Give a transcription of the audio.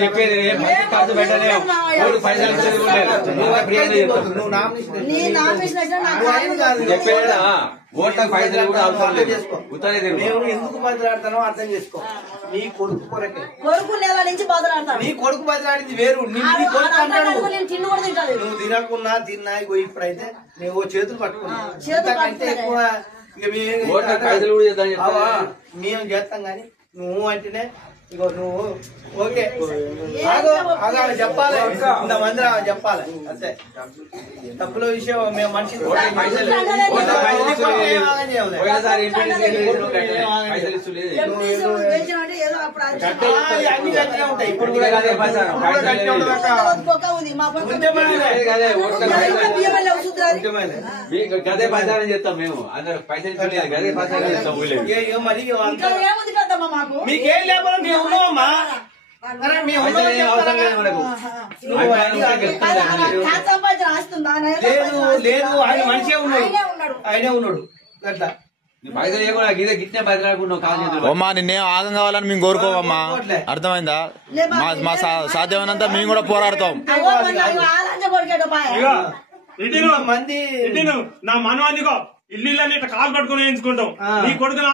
చెప్పేది ఖర్చు పెట్టనే పైసలు చెప్పేదా ఓట్లకు పైసలు కూడా అవసరం లేదు. ఎందుకు బదిలాడతానో అర్థం చేసుకో. నీ కొడుకు కొరకే కొడుకు నెల నుంచి బదిలాడతాను. నీ కొడుకు బదిలాడింది వేరు. నువ్వు తినకున్నా తిన్నా ఇప్పుడైతే నువ్వు చేతులు పట్టుకున్నా ఎక్కువ మేము చేస్తాం గాని నువ్వు అంటేనే ఇగో నువ్వు ఓకే చెప్పాలి. ఇంతమంది చెప్పాలి అంతే. తప్పుల విషయం మేము మనిషి అన్ని గట్టిగా ఉంటాయి. ఇప్పుడు గదే ప్రచారం చేస్తాం మేము. అందరు పైసలు గదే ప్రచారం చేస్తాం. మరి మీకేం లేకపోతే మేము ఉన్నామమ్మా. లేదు ఆయన మంచిగా ఉన్నాడు. ఆయనే ఉన్నాడు అట్లా. పైసలు ఏమన్నా గిదే గిట్నే బదిలాడుకున్నావు కాదు. అమ్మా నిన్నేం ఆగం కావాలని మేము కోరుకోవమ్మా. అర్థమైందా? మా సాధ్యమైనంత మేము కూడా పోరాడతాం. మంది నా మనవాదిగో ఇల్లు ఇట్లా కాలు పట్టుకుని వేయించుకుంటాం. నీ కొడుకు